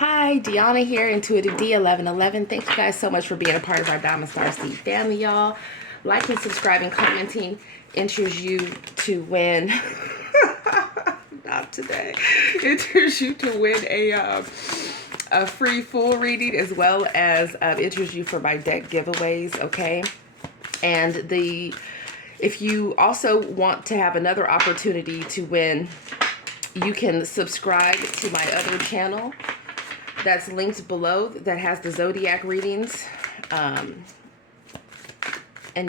Hi, Dionna here, Intuitive D1111. Thank you guys so much for being a part of our Diamond Star Seed family, y'all. Liking, subscribing, commenting enters you to win. Not today. Enters you to win a free full reading, as well as enters you for my deck giveaways. Okay, and if you also want to have another opportunity to win, you can subscribe to my other channel that's linked below that has the Zodiac readings. And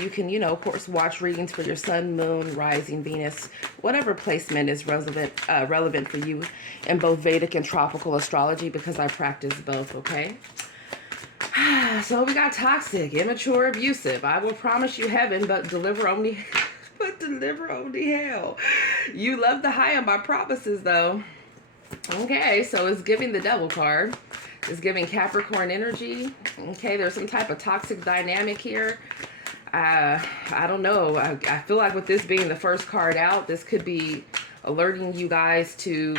you can, of course, watch readings for your sun, moon, rising, Venus, whatever placement is relevant for you in both Vedic and tropical astrology, because I practice both, okay? So we got toxic, immature, abusive. I will promise you heaven, but deliver only hell. You love the high on my promises, though. Okay, so it's giving the devil card. It's giving Capricorn energy. Okay, there's some type of toxic dynamic here. I don't know. I feel like with this being the first card out, this could be alerting you guys to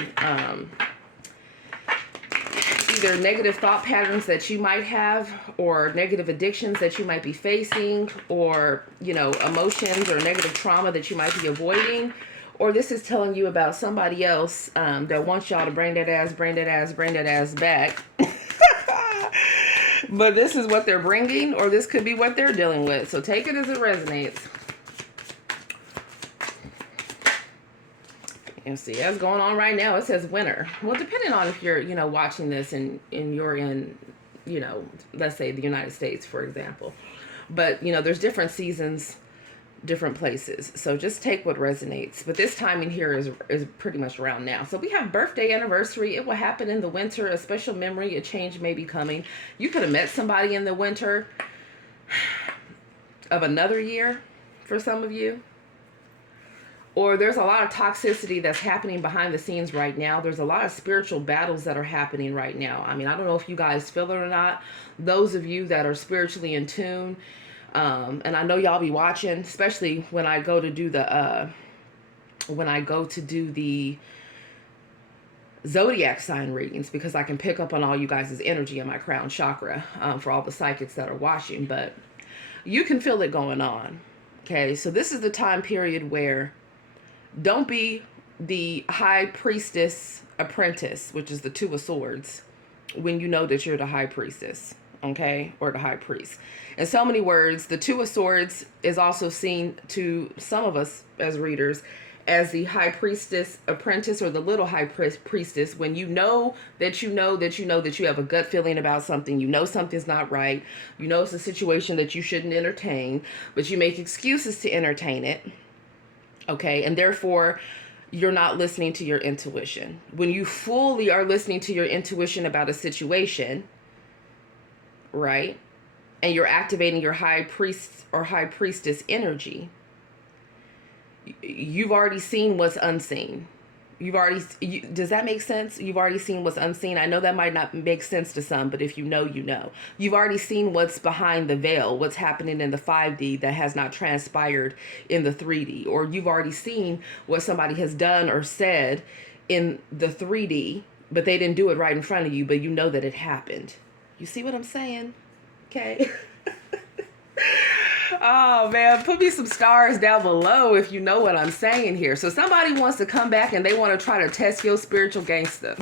either negative thought patterns that you might have, or negative addictions that you might be facing, or, emotions or negative trauma that you might be avoiding. Or this is telling you about somebody else that wants y'all to bring that ass back. But this is what they're bringing, or this could be what they're dealing with. So take it as it resonates. And see, that's going on right now. It says winter. Well, depending on if you're, watching this and you're in, let's say the United States, for example. But, there's different seasons, different places, so just take what resonates. But this timing here is pretty much around now. So we have birthday, anniversary. It will happen in the winter. A special memory, a change may be coming. You could have met somebody in the winter of another year for some of you. Or there's a lot of toxicity that's happening behind the scenes right now. There's a lot of spiritual battles that are happening right now. I mean, I don't know if you guys feel it or not. Those of you that are spiritually in tune, and I know y'all be watching, especially when I go to do the Zodiac sign readings, because I can pick up on all you guys' energy in my crown chakra, for all the psychics that are watching. But you can feel it going on. Okay, so this is the time period where don't be the high priestess apprentice, which is the Two of Swords, when you know that you're the high priestess. Okay, or the high priest. In so many words, the Two of Swords is also seen to some of us as readers as the high priestess apprentice, or the little high priestess, when you know that you have a gut feeling about something, something's not right, it's a situation that you shouldn't entertain, but you make excuses to entertain it. Okay, and therefore you're not listening to your intuition. When you fully are listening to your intuition about a situation, right, and you're activating your high priest or high priestess energy, you've already seen what's unseen. Does that make sense? You've already seen what's unseen. I know that might not make sense to some, but if you know, you've already seen what's behind the veil, what's happening in the 5D that has not transpired in the 3D, or you've already seen what somebody has done or said in the 3D, but they didn't do it right in front of you, but you know that it happened. You see what I'm saying? Okay. Oh, man, put me some stars down below if you know what I'm saying here. So somebody wants to come back and they want to try to test your spiritual gangster.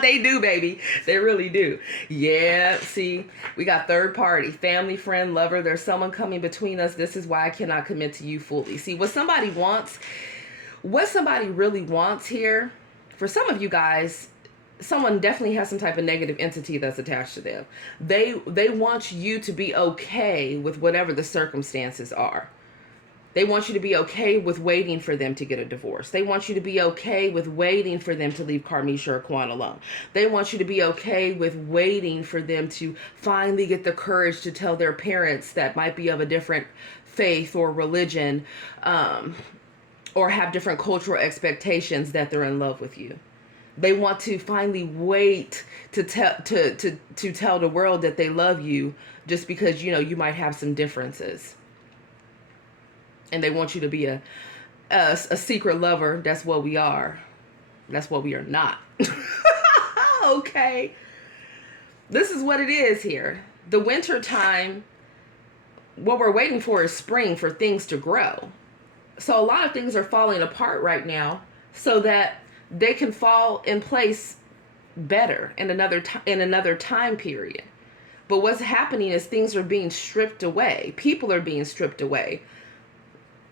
They do, baby. They really do. Yeah, see, we got third party, family, friend, lover. There's someone coming between us. This is why I cannot commit to you fully. See, what somebody really wants here, for some of you guys, someone definitely has some type of negative entity that's attached to them. They want you to be okay with whatever the circumstances are. They want you to be okay with waiting for them to get a divorce. They want you to be okay with waiting for them to leave Karmisha or Kwan alone. They want you to be okay with waiting for them to finally get the courage to tell their parents that might be of a different faith or religion, or have different cultural expectations, that they're in love with you. They want to finally wait to tell the world that they love you, just because, you might have some differences. And they want you to be a secret lover. That's what we are. That's what we are not. Okay. This is what it is here. The winter time, what we're waiting for is spring for things to grow. So a lot of things are falling apart right now so that they can fall in place better in another time period. But what's happening is things are being stripped away. People are being stripped away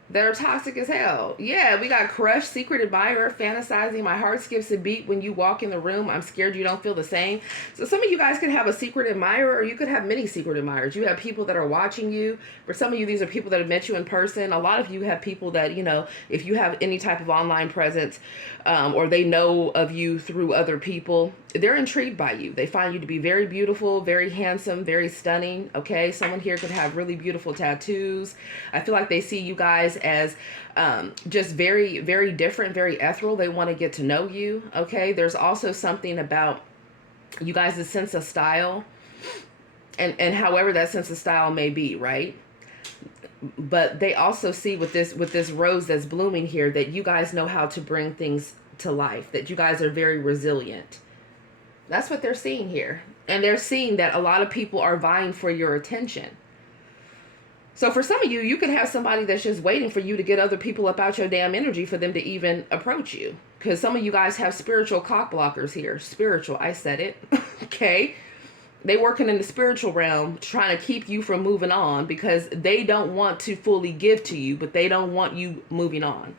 that are toxic as hell. Yeah, we got crush, secret admirer, fantasizing. My heart skips a beat when you walk in the room. I'm scared you don't feel the same. So some of you guys could have a secret admirer, or you could have many secret admirers. You have people that are watching you. For some of you, these are people that have met you in person. A lot of you have people that, you know, if you have any type of online presence, or they know of you through other people, they're intrigued by you. They find you to be very beautiful, very handsome, very stunning. Okay, someone here could have really beautiful tattoos. I feel like they see you guys as just very, very different, very ethereal. They want to get to know you. Okay, there's also something about you guys' sense of style, and however that sense of style may be, right? But they also see with this rose that's blooming here that you guys know how to bring things to life, that you guys are very resilient. That's what they're seeing here. And they're seeing that a lot of people are vying for your attention. So for some of you, you could have somebody that's just waiting for you to get other people up out your damn energy for them to even approach you. Because some of you guys have spiritual cock blockers here. Spiritual, I said it. Okay. They working in the spiritual realm trying to keep you from moving on because they don't want to fully give to you, but they don't want you moving on.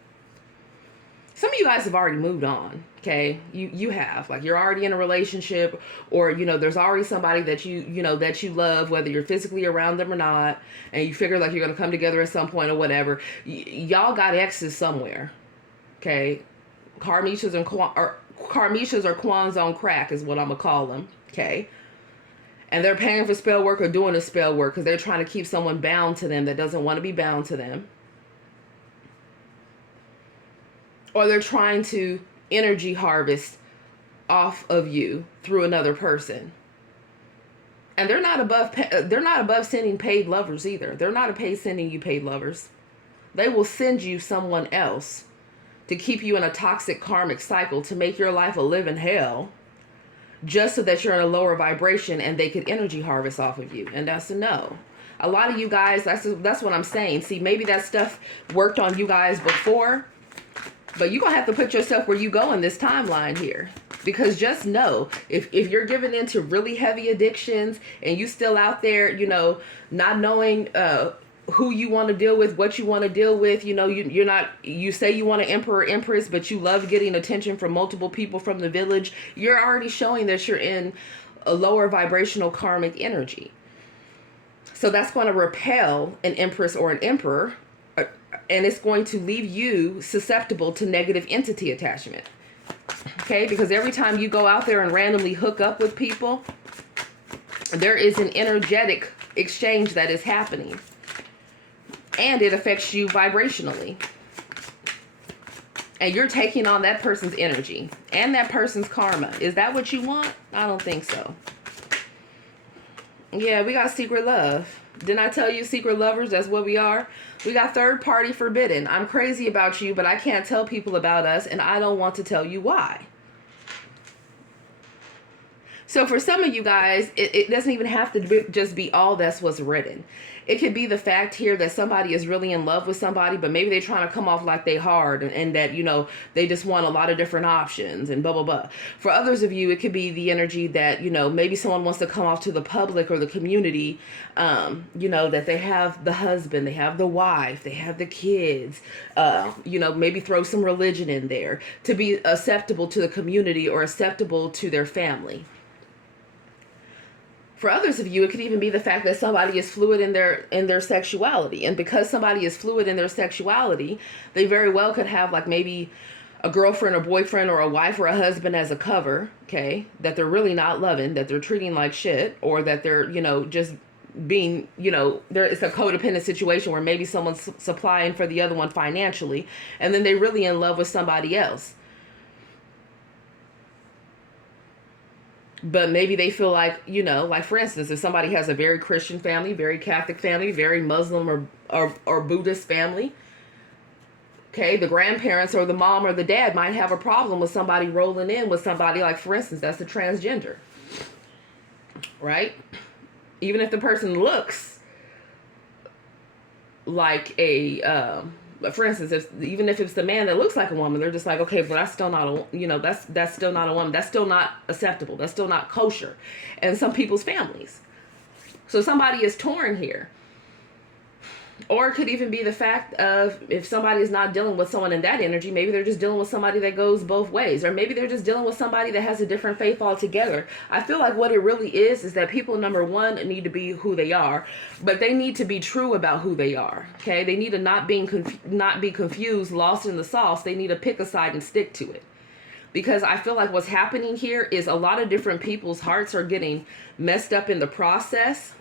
Some of you guys have already moved on, okay? You have, like, you're already in a relationship, or, you know, there's already somebody that you know, that you love, whether you're physically around them or not, and you figure like you're going to come together at some point or whatever. Y'all got exes somewhere, okay? Karmishas or Kwans on crack is what I'm going to call them, okay? And they're paying for spell work or doing a spell work because they're trying to keep someone bound to them that doesn't want to be bound to them. Or they're trying to energy harvest off of you through another person. And they're not above sending paid lovers either. They're not sending you paid lovers. They will send you someone else to keep you in a toxic karmic cycle to make your life a living hell, just so that you're in a lower vibration and they could energy harvest off of you. And that's a no. A lot of you guys, that's what I'm saying. See, maybe that stuff worked on you guys before, but you're going to have to put yourself where you go in this timeline here. Because just know, if you're giving into really heavy addictions and you still out there, you know, not knowing who you want to deal with, what you want to deal with, you know, you say you want an emperor, empress, but you love getting attention from multiple people from the village, you're already showing that you're in a lower vibrational karmic energy. So that's going to repel an empress or an emperor, and it's going to leave you susceptible to negative entity attachment. Okay, because every time you go out there and randomly hook up with people, there is an energetic exchange that is happening. And it affects you vibrationally. And you're taking on that person's energy and that person's karma. Is that what you want? I don't think so. Yeah, we got secret love. Didn't I tell you secret lovers? That's what we are. We got third party forbidden. I'm crazy about you, but I can't tell people about us, and I don't want to tell you why. So for some of you guys, it doesn't even have to just be all that's what's written. It could be the fact here that somebody is really in love with somebody, but maybe they're trying to come off like they hard and that, you know, they just want a lot of different options and blah, blah, blah. For others of you, it could be the energy that, you know, maybe someone wants to come off to the public or the community, you know, that they have the husband, they have the wife, they have the kids, you know, maybe throw some religion in there to be acceptable to the community or acceptable to their family. For others of you, it could even be the fact that somebody is fluid in their sexuality. And because somebody is fluid in their sexuality, they very well could have like maybe a girlfriend or boyfriend or a wife or a husband as a cover, okay, that they're really not loving, that they're treating like shit, or that they're, you know, just being, you know, it's a codependent situation where maybe someone's supplying for the other one financially, and then they're really in love with somebody else. But maybe they feel like, you know, like for instance, if somebody has a very Christian family, very Catholic family, very Muslim or Buddhist family, Okay, the grandparents or the mom or the dad might have a problem with somebody rolling in with somebody, like, for instance, that's a transgender, right? Even if the person looks like a, for instance, even if it's the man that looks like a woman, they're just like, okay, but that's still not a, that's still not a woman. That's still not acceptable. That's still not kosher in some people's families. So somebody is torn here. Or it could even be the fact of, if somebody is not dealing with someone in that energy, maybe they're just dealing with somebody that goes both ways. Or maybe they're just dealing with somebody that has a different faith altogether. I feel like what it really is that people, number one, need to be who they are. But they need to be true about who they are. Okay? They need to not be confused, lost in the sauce. They need to pick a side and stick to it. Because I feel like what's happening here is a lot of different people's hearts are getting messed up in the process.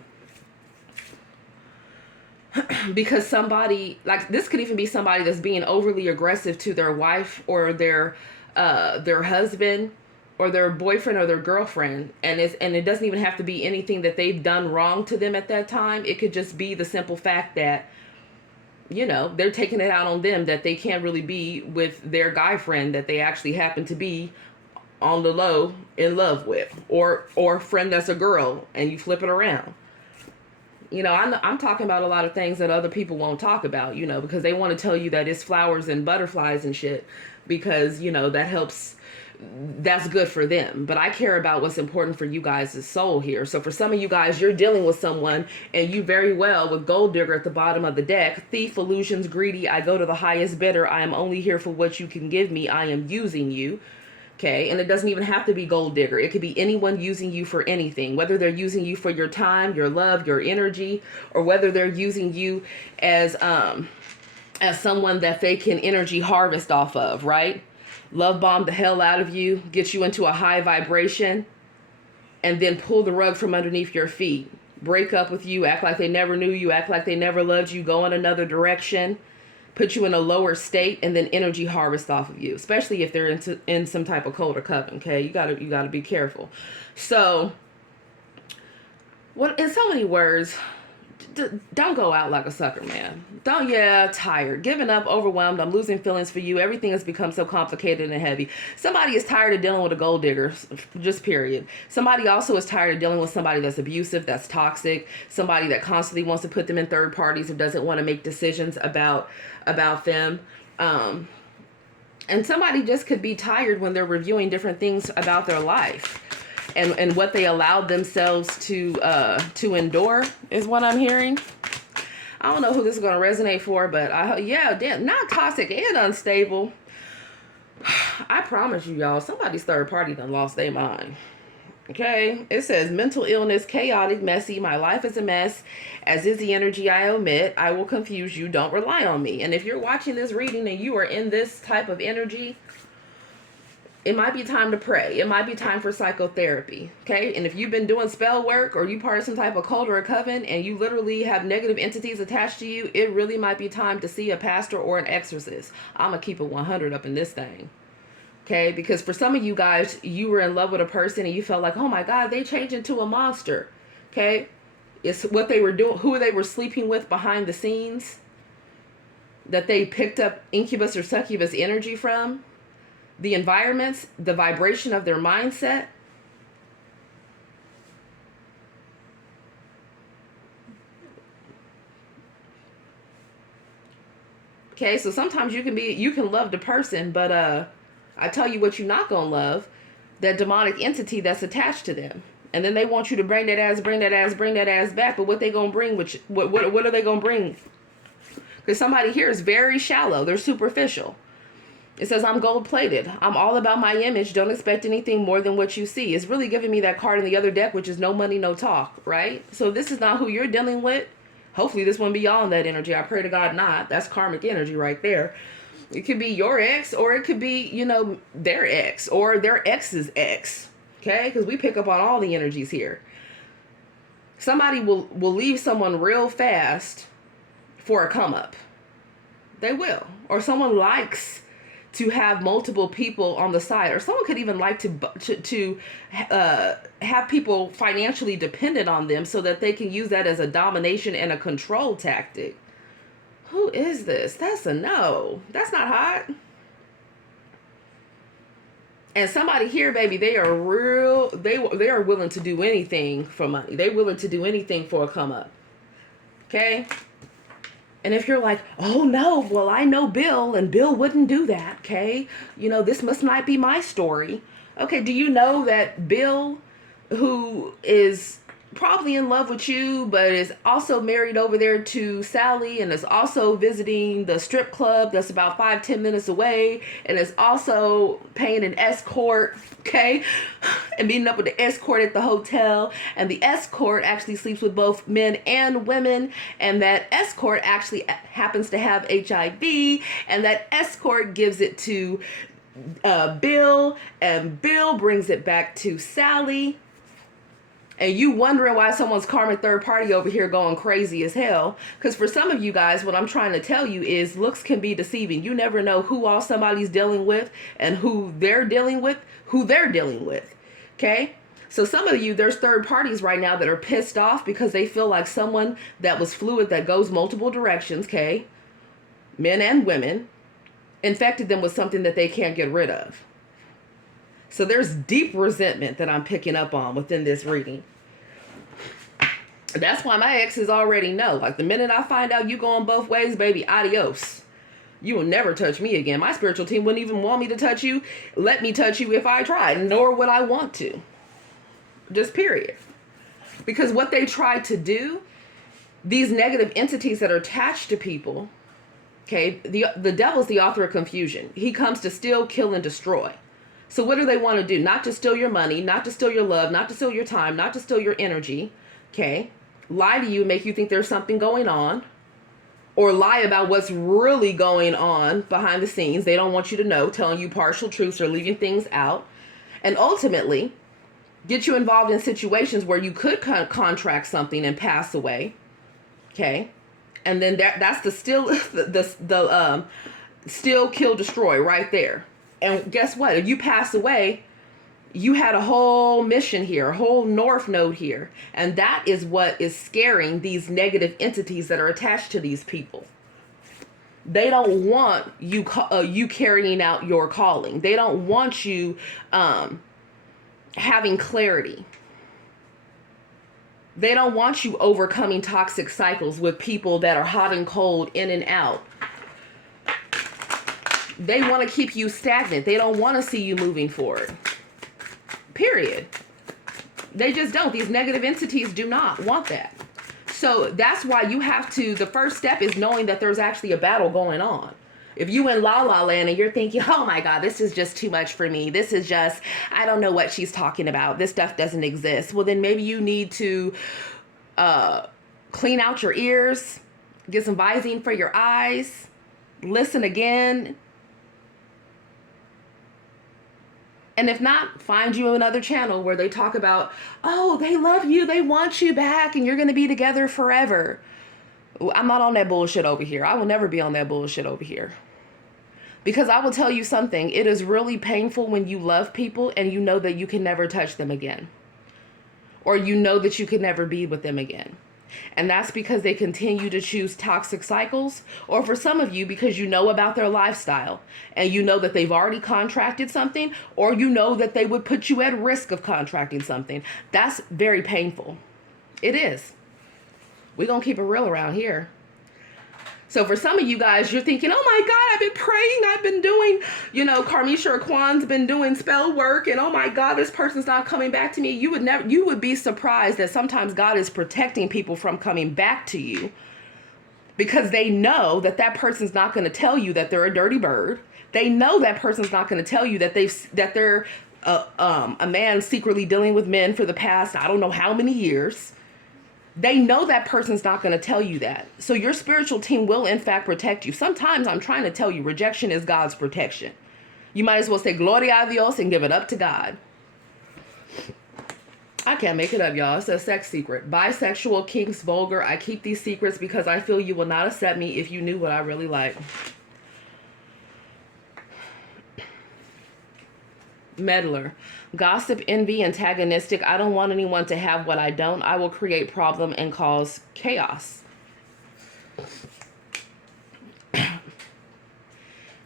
Because somebody, like, this could even be somebody that's being overly aggressive to their wife or their husband or their boyfriend or their girlfriend, and it doesn't even have to be anything that they've done wrong to them at that time. It could just be the simple fact that, they're taking it out on them, that they can't really be with their guy friend that they actually happen to be on the low in love with, or friend that's a girl, and you flip it around. I'm talking about a lot of things that other people won't talk about, because they want to tell you that it's flowers and butterflies and shit, because, that helps, that's good for them. But I care about what's important for you guys' soul here. So for some of you guys, you're dealing with someone, and you very well, with gold digger at the bottom of the deck, thief, illusions, greedy, I go to the highest bidder, I am only here for what you can give me, I am using you. Okay, and it doesn't even have to be gold digger. It could be anyone using you for anything, whether they're using you for your time, your love, your energy, or whether they're using you as someone that they can energy harvest off of, right? Love bomb the hell out of you, get you into a high vibration, and then pull the rug from underneath your feet. Break up with you, act like they never knew you, act like they never loved you, go in another direction, put you in a lower state, and then energy harvest off of you, especially if they're in some type of code or coven. Okay, you gotta be careful. So, in so many words, don't go out like a sucker, man. Tired, giving up, overwhelmed. I'm losing feelings for you. Everything has become so complicated and heavy. Somebody is tired of dealing with a gold digger, just period. Somebody also is tired of dealing with somebody that's abusive, that's toxic, somebody that constantly wants to put them in third parties or doesn't want to make decisions about them. And somebody just could be tired when they're reviewing different things about their life. And what they allowed themselves to endure is what I'm hearing. I don't know who this is going to resonate for, but not toxic and unstable. I promise you, y'all, somebody's third party done lost their mind. Okay, it says mental illness, chaotic, messy. My life is a mess, as is the energy I omit. I will confuse you. Don't rely on me. And if you're watching this reading and you are in this type of energy, it might be time to pray. It might be time for psychotherapy. Okay. And if you've been doing spell work or you part of some type of cult or a coven and you literally have negative entities attached to you, it really might be time to see a pastor or an exorcist. I'm going to keep it 100 up in this thing. Okay. Because for some of you guys, you were in love with a person and you felt like, oh my God, they changed into a monster. Okay. It's what they were doing, who they were sleeping with behind the scenes, that they picked up incubus or succubus energy from. The environments, the vibration of their mindset. Okay, so sometimes you can love the person, but I tell you what you're not gonna love, that demonic entity that's attached to them. And then they want you to bring that ass back, but what they gonna bring, what are they gonna bring? Because somebody here is very shallow, they're superficial. It says, I'm gold-plated. I'm all about my image. Don't expect anything more than what you see. It's really giving me that card in the other deck, which is no money, no talk, right? So this is not who you're dealing with. Hopefully this won't be y'all in that energy. I pray to God not. That's karmic energy right there. It could be your ex, or it could be, their ex, or their ex's ex, okay? Because we pick up on all the energies here. Somebody will leave someone real fast for a come-up. They will. Or someone likes to have multiple people on the side, or someone could even like to have people financially dependent on them so that they can use that as a domination and a control tactic. Who is this? That's a no. That's not hot. And somebody here, baby, they are real. They are willing to do anything for money. They're willing to do anything for a come up. Okay? And if you're like, oh no, well, I know Bill and Bill wouldn't do that. Okay? You know, this must not be my story. Okay, do you know that Bill, who is probably in love with you, but is also married over there to Sally and is also visiting the strip club that's about 5-10 minutes away and is also paying an escort, okay, and meeting up with the escort at the hotel, and the escort actually sleeps with both men and women, and that escort actually happens to have HIV, and that escort gives it to Bill, and Bill brings it back to Sally. And you wondering why someone's karmic third party over here going crazy as hell. Because for some of you guys, what I'm trying to tell you is looks can be deceiving. You never know who all somebody's dealing with and who they're dealing with. Okay? So some of you, there's third parties right now that are pissed off because they feel like someone that was fluid, that goes multiple directions, okay? Men and women, infected them with something that they can't get rid of. So there's deep resentment that I'm picking up on within this reading. That's why my exes already know. Like the minute I find out you going both ways, baby, adios. You will never touch me again. My spiritual team wouldn't even want me to touch you. Let me touch you if I tried, nor would I want to. Just period. Because what they try to do, these negative entities that are attached to people, okay, the devil's the author of confusion. He comes to steal, kill, and destroy. So what do they want to do? Not to steal your money, not to steal your love, not to steal your time, not to steal your energy, okay? Lie to you, make you think there's something going on, or lie about what's really going on behind the scenes. They don't want you to know, telling you partial truths or leaving things out, and ultimately get you involved in situations where you could contract something and pass away, okay? And then that's the steal, kill, destroy right there. And guess what? If you pass away, you had a whole mission here, a whole north node here. And that is what is scaring these negative entities that are attached to these people. They don't want you carrying out your calling. They don't want you having clarity. They don't want you overcoming toxic cycles with people that are hot and cold, in and out. They want to keep you stagnant. They don't want to see you moving forward. Period. They just don't. These negative entities do not want that. So that's why you have to, the first step is knowing that there's actually a battle going on. If you in La La Land and you're thinking, oh my God, this is just too much for me. This is just, I don't know what she's talking about. This stuff doesn't exist. Well, then maybe you need to clean out your ears, get some Visine for your eyes, listen again. And if not, find you another channel where they talk about, oh, they love you, they want you back, and you're going to be together forever. I'm not on that bullshit over here. I will never be on that bullshit over here. Because I will tell you something, it is really painful when you love people and you know that you can never touch them again. Or you know that you can never be with them again. And that's because they continue to choose toxic cycles, or for some of you, because you know about their lifestyle and you know that they've already contracted something, or you know that they would put you at risk of contracting something. That's very painful. It is. We're going to keep it real around here. So for some of you guys, you're thinking, oh my God, I've been praying. I've been doing, Karmisha Kwan's been doing spell work. And oh my God, this person's not coming back to me. You would be surprised that sometimes God is protecting people from coming back to you because they know that that person's not going to tell you that they're a dirty bird. They know that person's not going to tell you that they're a man secretly dealing with men for the past, I don't know how many years. They know that person's not going to tell you that. So your spiritual team will, in fact, protect you. Sometimes I'm trying to tell you, rejection is God's protection. You might as well say, Gloria a Dios, and give it up to God. I can't make it up, y'all. It's a sex secret. Bisexual, kinks, vulgar. I keep these secrets because I feel you will not accept me if you knew what I really like. Meddler. Gossip, envy, antagonistic. I don't want anyone to have what I don't. I will create problem and cause chaos.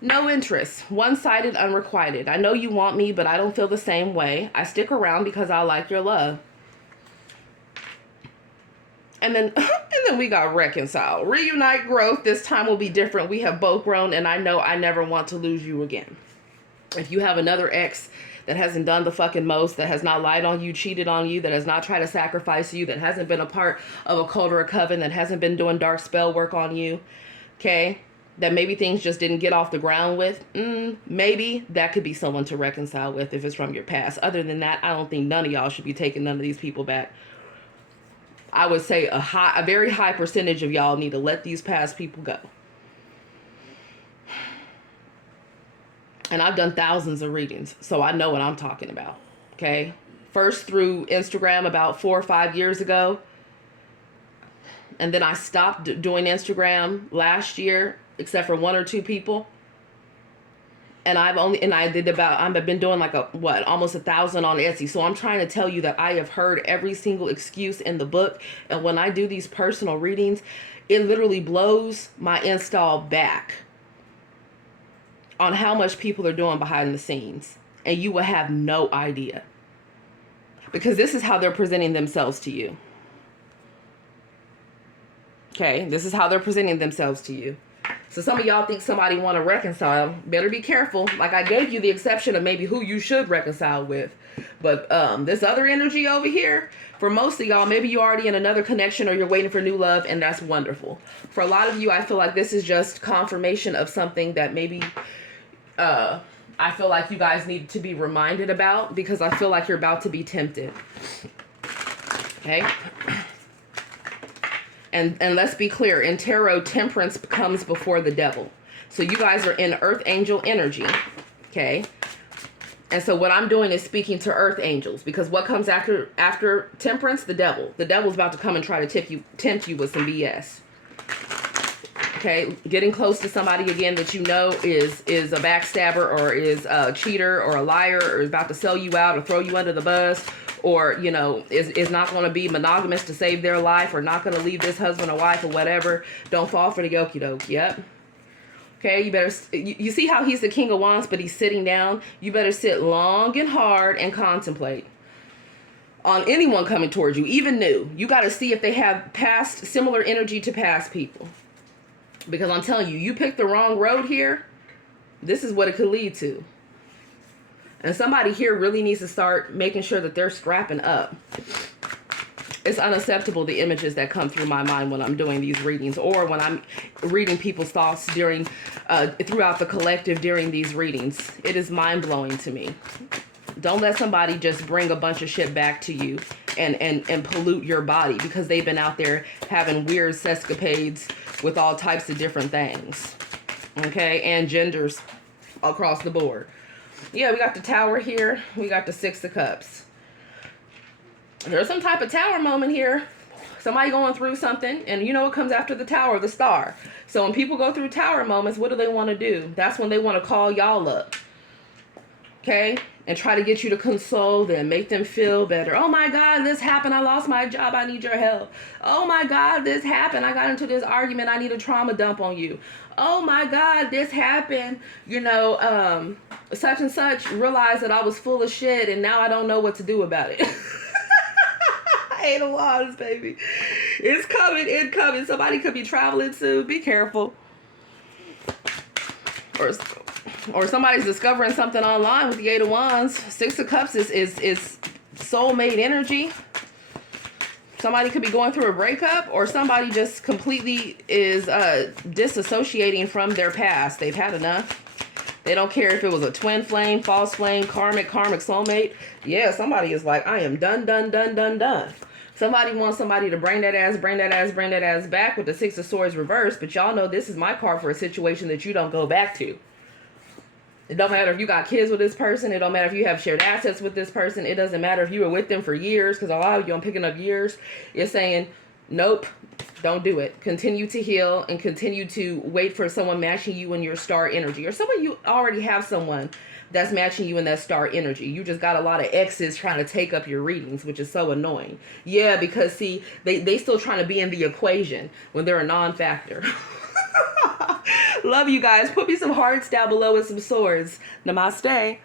No interest. One-sided, unrequited. I know you want me, but I don't feel the same way. I stick around because I like your love. And then we got reconcile. Reunite, growth. This time will be different. We have both grown, and I know I never want to lose you again. If you have another ex that hasn't done the fucking most, that has not lied on you, cheated on you, that has not tried to sacrifice you, that hasn't been a part of a cult or a coven, that hasn't been doing dark spell work on you, okay, that maybe things just didn't get off the ground with, maybe that could be someone to reconcile with if it's from your past. Other than that, I don't think none of y'all should be taking none of these people back. I would say a very high percentage of y'all need to let these past people go. And I've done thousands of readings, so I know what I'm talking about, okay? First through Instagram about 4 or 5 years ago. And then I stopped doing Instagram last year, except for 1 or 2 people. And I've been doing like almost 1,000 on Etsy. So I'm trying to tell you that I have heard every single excuse in the book. And when I do these personal readings, it literally blows my install back on how much people are doing behind the scenes. And you will have no idea. Because this is how they're presenting themselves to you. Okay, this is how they're presenting themselves to you. So some of y'all think somebody want to reconcile. Better be careful. Like I gave you the exception of maybe who you should reconcile with. But this other energy over here, for most of y'all, maybe you're already in another connection or you're waiting for new love, and that's wonderful. For a lot of you, I feel like this is just confirmation of something that maybe I feel like you guys need to be reminded about, because I feel like you're about to be tempted. Okay? And let's be clear, in tarot, temperance comes before the devil. So you guys are in earth angel energy, okay? And so what I'm doing is speaking to earth angels, because what comes after temperance? The devil. The devil's about to come and try to tempt you with some BS. Okay, getting close to somebody again that you know is a backstabber, or is a cheater, or a liar, or is about to sell you out or throw you under the bus, or, you know, is not going to be monogamous to save their life, or not going to leave this husband or wife or whatever. Don't fall for the okie doke. Yep. Okay, you better, you see how he's the King of Wands, but he's sitting down? You better sit long and hard and contemplate on anyone coming towards you, even new. You got to see if they have past, similar energy to past people. Because I'm telling you, you picked the wrong road here, this is what it could lead to. And somebody here really needs to start making sure that they're strapping up. It's unacceptable, the images that come through my mind when I'm doing these readings, or when I'm reading people's thoughts during, throughout the collective during these readings. It is mind-blowing to me. Don't let somebody just bring a bunch of shit back to you and pollute your body because they've been out there having weird sescapades with all types of different things. Okay? And genders across the board. Yeah, we got the Tower here. We got the Six of Cups. There's some type of Tower moment here. Somebody going through something, and you know what comes after the Tower? The Star. So when people go through Tower moments, what do they want to do? That's when they want to call y'all up. Okay? And try to get you to console them, make them feel better. Oh my God, this happened. I lost my job. I need your help. Oh my God, this happened. I got into this argument. I need a trauma dump on you. Oh my God, this happened. You know, such and such realized that I was full of shit, and now I don't know what to do about it. Eight of Wands, baby. It's coming, incoming. Somebody could be traveling soon. Be careful. Or somebody's discovering something online with the Eight of Wands. Six of Cups is soulmate energy. Somebody could be going through a breakup, or somebody just completely is disassociating from their past. They've had enough. They don't care if it was a twin flame, false flame, karmic soulmate. Yeah, somebody is like, I am done. Somebody wants somebody to bring that ass back with the Six of Swords reversed. But y'all know this is my card for a situation that you don't go back to. It don't matter if you got kids with this person. It don't matter if you have shared assets with this person. It doesn't matter if you were with them for years, because a lot of you, I'm picking up years. You're saying, nope, don't do it. Continue to heal and continue to wait for someone matching you in your star energy. Or someone, you already have someone that's matching you in that star energy. You just got a lot of exes trying to take up your readings, which is so annoying. Yeah, because see, they still trying to be in the equation when they're a non-factor. Love you guys. Put me some hearts down below and some swords. Namaste.